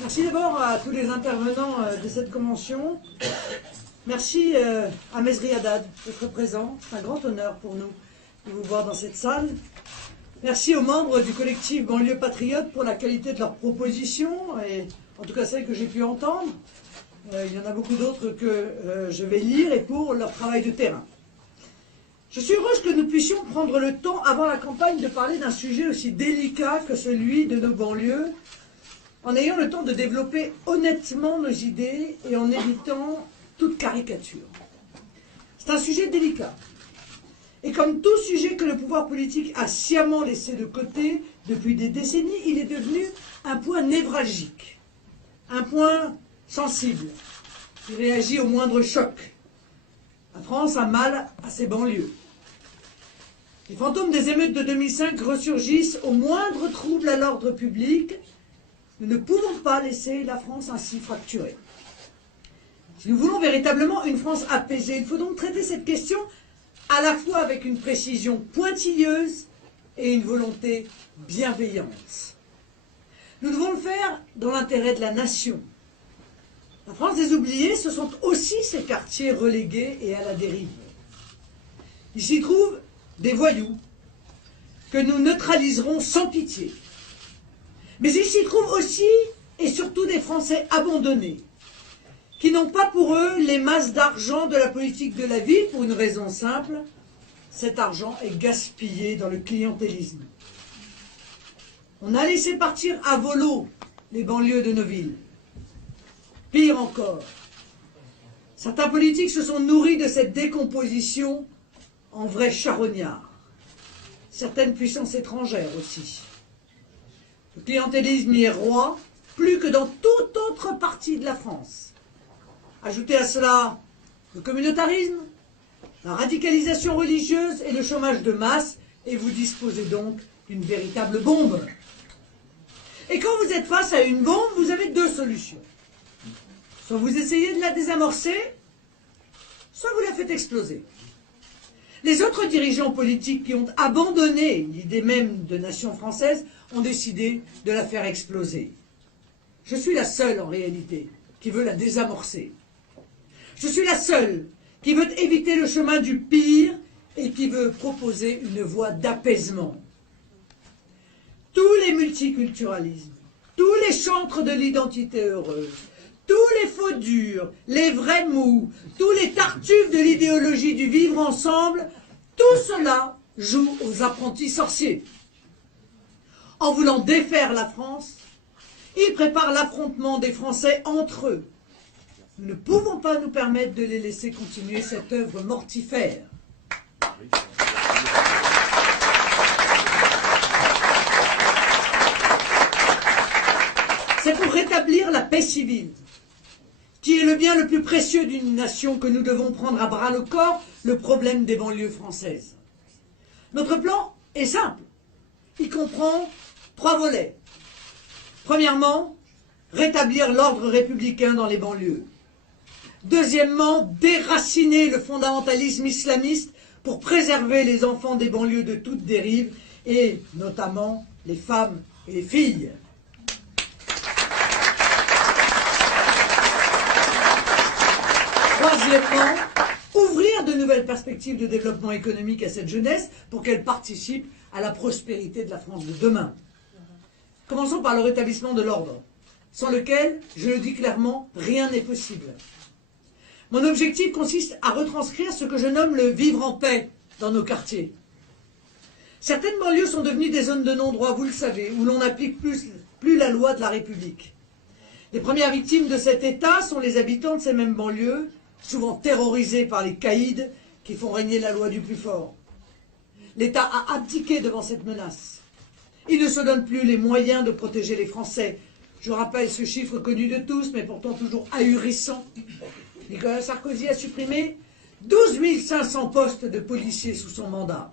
Merci d'abord à tous les intervenants de cette convention. Merci à Mesri Haddad d'être présent. C'est un grand honneur pour nous de vous voir dans cette salle. Merci aux membres du collectif Banlieue Patriote pour la qualité de leurs propositions, et en tout cas celles que j'ai pu entendre. Il y en a beaucoup d'autres que je vais lire, et pour leur travail de terrain. Je suis heureuse que nous puissions prendre le temps avant la campagne de parler d'un sujet aussi délicat que celui de nos banlieues, en ayant le temps de développer honnêtement nos idées et en évitant toute caricature. C'est un sujet délicat. Et comme tout sujet que le pouvoir politique a sciemment laissé de côté depuis des décennies, il est devenu un point névralgique, un point sensible, qui réagit au moindre choc. La France a mal à ses banlieues. Les fantômes des émeutes de 2005 ressurgissent au moindre trouble à l'ordre public. Nous ne pouvons pas laisser la France ainsi fracturée. Si nous voulons véritablement une France apaisée, il faut donc traiter cette question à la fois avec une précision pointilleuse et une volonté bienveillante. Nous devons le faire dans l'intérêt de la nation. La France des oubliés, ce sont aussi ces quartiers relégués et à la dérive. Il s'y trouve des voyous que nous neutraliserons sans pitié. Mais il s'y trouve aussi et surtout des Français abandonnés, qui n'ont pas pour eux les masses d'argent de la politique de la ville pour une raison simple, cet argent est gaspillé dans le clientélisme. On a laissé partir à volo les banlieues de nos villes. Pire encore, certains politiques se sont nourris de cette décomposition en vrais charognards. Certaines puissances étrangères aussi. Le clientélisme y est roi, plus que dans toute autre partie de la France. Ajoutez à cela le communautarisme, la radicalisation religieuse et le chômage de masse, et vous disposez donc d'une véritable bombe. Et quand vous êtes face à une bombe, vous avez deux solutions. Soit vous essayez de la désamorcer, soit vous la faites exploser. Les autres dirigeants politiques qui ont abandonné l'idée même de nation française ont décidé de la faire exploser. Je suis la seule, en réalité, qui veut la désamorcer. Je suis la seule qui veut éviter le chemin du pire et qui veut proposer une voie d'apaisement. Tous les multiculturalismes, tous les chantres de l'identité heureuse, tous les faux durs, les vrais mous, tous les tartuffes de l'idéologie du vivre ensemble, tout cela joue aux apprentis sorciers. En voulant défaire la France, ils préparent l'affrontement des Français entre eux. Nous ne pouvons pas nous permettre de les laisser continuer cette œuvre mortifère. C'est pour rétablir la paix civile, qui est le bien le plus précieux d'une nation, que nous devons prendre à bras-le-corps le problème des banlieues françaises. Notre plan est simple. Il comprend 3 volets. Premièrement, rétablir l'ordre républicain dans les banlieues. Deuxièmement, déraciner le fondamentalisme islamiste pour préserver les enfants des banlieues de toute dérive, et notamment les femmes et les filles. Troisièmement, ouvrir de nouvelles perspectives de développement économique à cette jeunesse pour qu'elle participe à la prospérité de la France de demain. Commençons par le rétablissement de l'ordre, sans lequel, je le dis clairement, rien n'est possible. Mon objectif consiste à retranscrire ce que je nomme le vivre en paix dans nos quartiers. Certaines banlieues sont devenues des zones de non-droit, vous le savez, où l'on n'applique plus la loi de la République. Les premières victimes de cet état sont les habitants de ces mêmes banlieues, souvent terrorisés par les caïds qui font régner la loi du plus fort. L'État a abdiqué devant cette menace. Il ne se donne plus les moyens de protéger les Français. Je rappelle ce chiffre connu de tous, mais pourtant toujours ahurissant. Nicolas Sarkozy a supprimé 12 500 postes de policiers sous son mandat.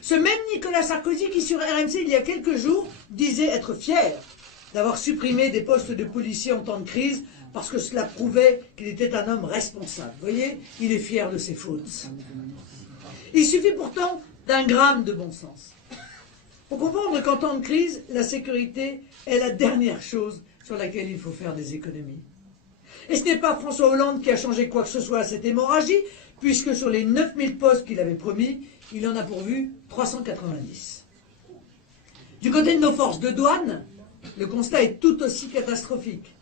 Ce même Nicolas Sarkozy qui, sur RMC, il y a quelques jours, disait être fier d'avoir supprimé des postes de policiers en temps de crise parce que cela prouvait qu'il était un homme responsable. Vous voyez, il est fier de ses fautes. Il suffit pourtant d'un gramme de bon sens. Faut comprendre qu'en temps de crise, la sécurité est la dernière chose sur laquelle il faut faire des économies. Et ce n'est pas François Hollande qui a changé quoi que ce soit à cette hémorragie, puisque sur les 9000 postes qu'il avait promis, il en a pourvu 390. Du côté de nos forces de douane, le constat est tout aussi catastrophique.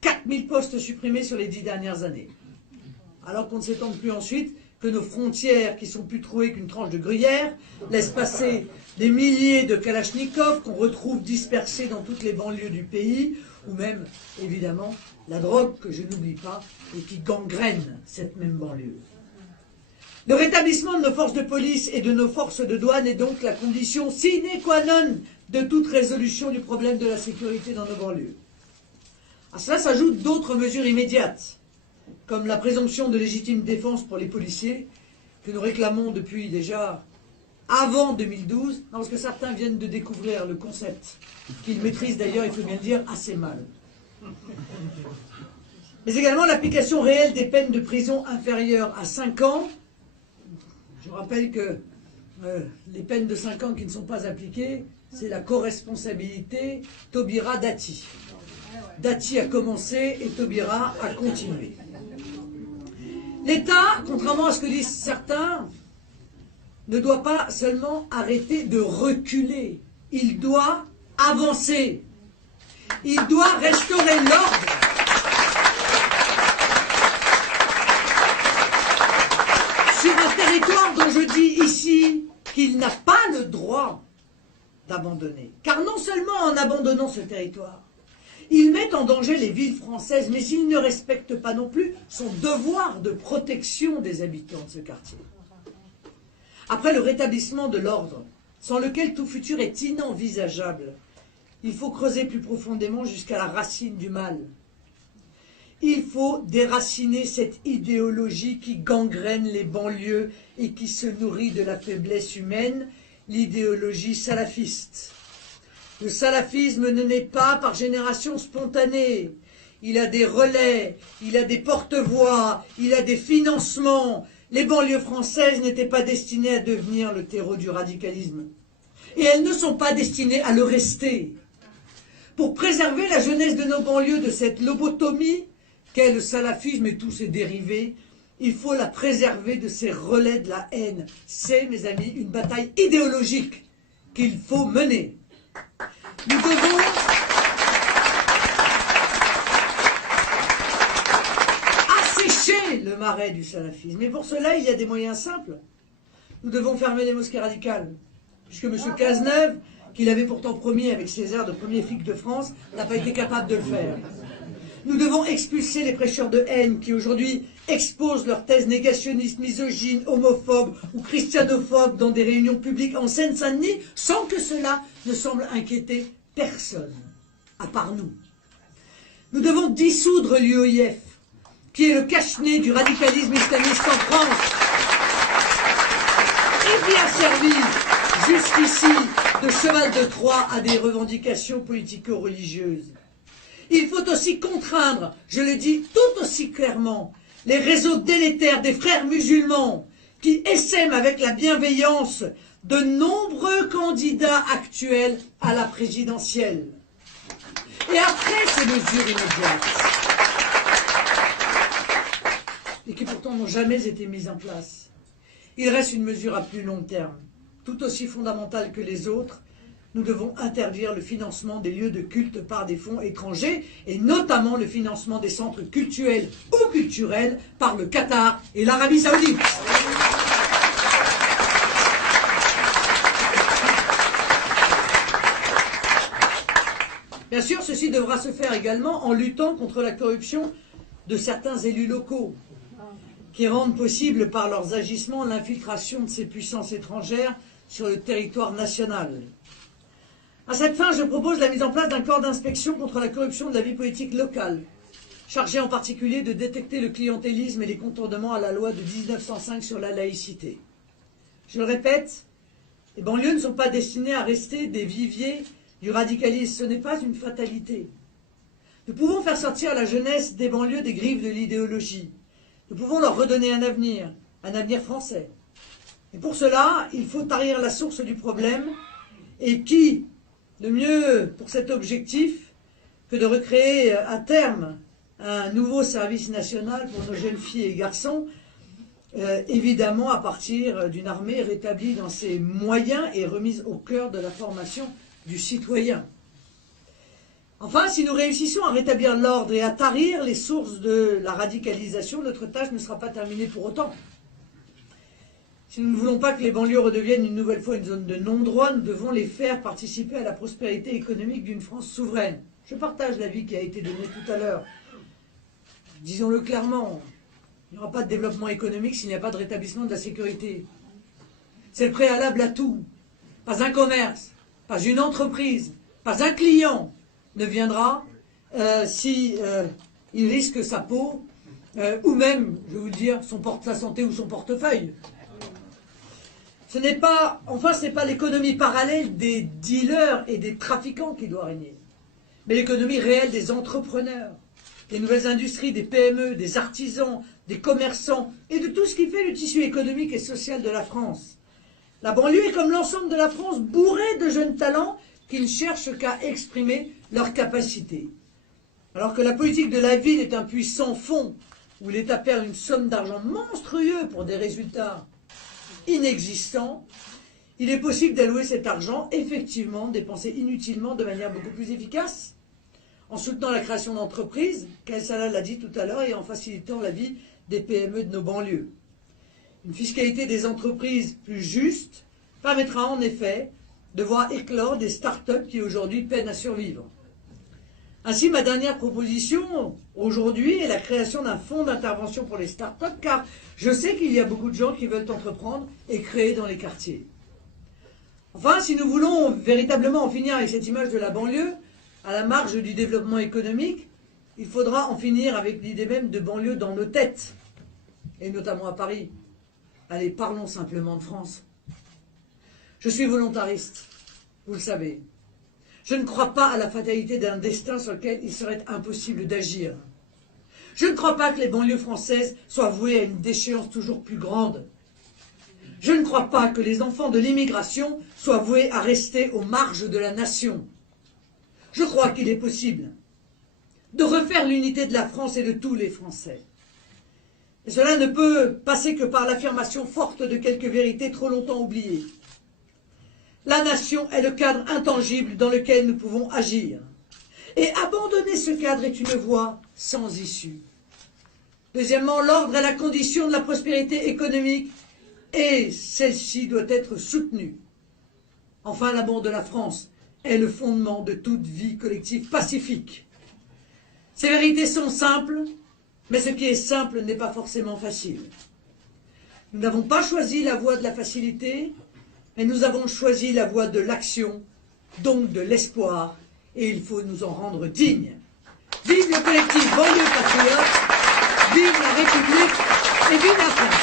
4000 postes supprimés sur les 10 dernières années. Alors qu'on ne s'étende plus ensuite que nos frontières, qui sont plus trouées qu'une tranche de gruyère, laissent passer des milliers de kalachnikovs qu'on retrouve dispersés dans toutes les banlieues du pays, ou même, évidemment, la drogue que je n'oublie pas et qui gangrène cette même banlieue. Le rétablissement de nos forces de police et de nos forces de douane est donc la condition sine qua non de toute résolution du problème de la sécurité dans nos banlieues. À cela s'ajoutent d'autres mesures immédiates, comme la présomption de légitime défense pour les policiers, que nous réclamons depuis déjà avant 2012, parce que certains viennent de découvrir le concept, qu'ils maîtrisent d'ailleurs, il faut bien le dire, assez mal. Mais également l'application réelle des peines de prison inférieures à 5 ans. Je rappelle que les peines de 5 ans qui ne sont pas appliquées, c'est la co-responsabilité Taubira Dati. Dati a commencé et Taubira a continué. L'État, contrairement à ce que disent certains, ne doit pas seulement arrêter de reculer, il doit avancer. Il doit restaurer l'ordre. Sur un territoire dont je dis ici qu'il n'a pas le droit d'abandonner. Car non seulement en abandonnant ce territoire, il met en danger les villes françaises, mais il ne respecte pas non plus son devoir de protection des habitants de ce quartier. Après le rétablissement de l'ordre, sans lequel tout futur est inenvisageable, il faut creuser plus profondément jusqu'à la racine du mal. Il faut déraciner cette idéologie qui gangrène les banlieues et qui se nourrit de la faiblesse humaine, l'idéologie salafiste. Le salafisme ne naît pas par génération spontanée. Il a des relais, il a des porte-voix, il a des financements. Les banlieues françaises n'étaient pas destinées à devenir le terreau du radicalisme. Et elles ne sont pas destinées à le rester. Pour préserver la jeunesse de nos banlieues de cette lobotomie, qu'est le salafisme et tous ses dérivés, il faut la préserver de ces relais de la haine. C'est, mes amis, une bataille idéologique qu'il faut mener. Nous devons assécher le marais du salafisme. Et pour cela, il y a des moyens simples. Nous devons fermer les mosquées radicales. Puisque M. Cazeneuve, qu'il avait pourtant promis avec ses airs de premier flic de France, n'a pas été capable de le faire. Nous devons expulser les prêcheurs de haine qui aujourd'hui exposent leurs thèses négationnistes, misogynes, homophobes ou christianophobes dans des réunions publiques en Seine-Saint-Denis sans que cela ne semble inquiéter personne, à part nous. Nous devons dissoudre l'UOIF, qui est le cache-nez du radicalisme islamiste en France et qui a servi jusqu'ici de cheval de Troie à des revendications politico-religieuses. Il faut aussi contraindre, je le dis tout aussi clairement, les réseaux délétères des frères musulmans qui essaiment avec la bienveillance de nombreux candidats actuels à la présidentielle. Et après ces mesures immédiates, et qui pourtant n'ont jamais été mises en place, il reste une mesure à plus long terme, tout aussi fondamentale que les autres. Nous devons interdire le financement des lieux de culte par des fonds étrangers, et notamment le financement des centres cultuels ou culturels par le Qatar et l'Arabie Saoudite. Bien sûr, ceci devra se faire également en luttant contre la corruption de certains élus locaux, qui rendent possible par leurs agissements l'infiltration de ces puissances étrangères sur le territoire national. À cette fin, je propose la mise en place d'un corps d'inspection contre la corruption de la vie politique locale, chargé en particulier de détecter le clientélisme et les contournements à la loi de 1905 sur la laïcité. Je le répète, les banlieues ne sont pas destinées à rester des viviers du radicalisme, ce n'est pas une fatalité. Nous pouvons faire sortir la jeunesse des banlieues des griffes de l'idéologie. Nous pouvons leur redonner un avenir français. Et pour cela, il faut tarir la source du problème Et qui, de mieux pour cet objectif, que de recréer à terme un nouveau service national pour nos jeunes filles et garçons, évidemment à partir d'une armée rétablie dans ses moyens et remise au cœur de la formation du citoyen. Enfin, si nous réussissons à rétablir l'ordre et à tarir les sources de la radicalisation, notre tâche ne sera pas terminée pour autant. Si nous ne voulons pas que les banlieues redeviennent une nouvelle fois une zone de non-droit, nous devons les faire participer à la prospérité économique d'une France souveraine. Je partage l'avis qui a été donné tout à l'heure. Disons-le clairement, il n'y aura pas de développement économique s'il n'y a pas de rétablissement de la sécurité. C'est le préalable à tout. Pas un commerce, pas une entreprise, pas un client ne viendra si il risque sa peau ou même, je vais vous le dire, sa santé ou son portefeuille. Ce n'est pas l'économie parallèle des dealers et des trafiquants qui doit régner, mais l'économie réelle des entrepreneurs, des nouvelles industries, des PME, des artisans, des commerçants et de tout ce qui fait le tissu économique et social de la France. La banlieue est comme l'ensemble de la France bourrée de jeunes talents qui ne cherchent qu'à exprimer leurs capacités. Alors que la politique de la ville est un puits sans fond, où l'État perd une somme d'argent monstrueuse pour des résultats inexistants, il est possible d'allouer cet argent, effectivement, dépensé inutilement de manière beaucoup plus efficace, en soutenant la création d'entreprises, Kael Salah l'a dit tout à l'heure, et en facilitant la vie des PME de nos banlieues. Une fiscalité des entreprises plus juste permettra en effet de voir éclore des start-up qui aujourd'hui peinent à survivre. Ainsi, ma dernière proposition aujourd'hui est la création d'un fonds d'intervention pour les start-up, car je sais qu'il y a beaucoup de gens qui veulent entreprendre et créer dans les quartiers. Enfin, si nous voulons véritablement en finir avec cette image de la banlieue, à la marge du développement économique, il faudra en finir avec l'idée même de banlieue dans nos têtes, et notamment à Paris. Allez, parlons simplement de France. Je suis volontariste, vous le savez. Je ne crois pas à la fatalité d'un destin sur lequel il serait impossible d'agir. Je ne crois pas que les banlieues françaises soient vouées à une déchéance toujours plus grande. Je ne crois pas que les enfants de l'immigration soient voués à rester aux marges de la nation. Je crois qu'il est possible de refaire l'unité de la France et de tous les Français. Et cela ne peut passer que par l'affirmation forte de quelques vérités trop longtemps oubliées. La nation est le cadre intangible dans lequel nous pouvons agir. Et abandonner ce cadre est une voie sans issue. Deuxièmement, l'ordre est la condition de la prospérité économique et celle-ci doit être soutenue. Enfin, l'amour de la France est le fondement de toute vie collective pacifique. Ces vérités sont simples, mais ce qui est simple n'est pas forcément facile. Nous n'avons pas choisi la voie de la facilité, mais nous avons choisi la voie de l'action, donc de l'espoir, et il faut nous en rendre dignes. Vive le collectif Banlieue Patriote, vive la République et vive la France!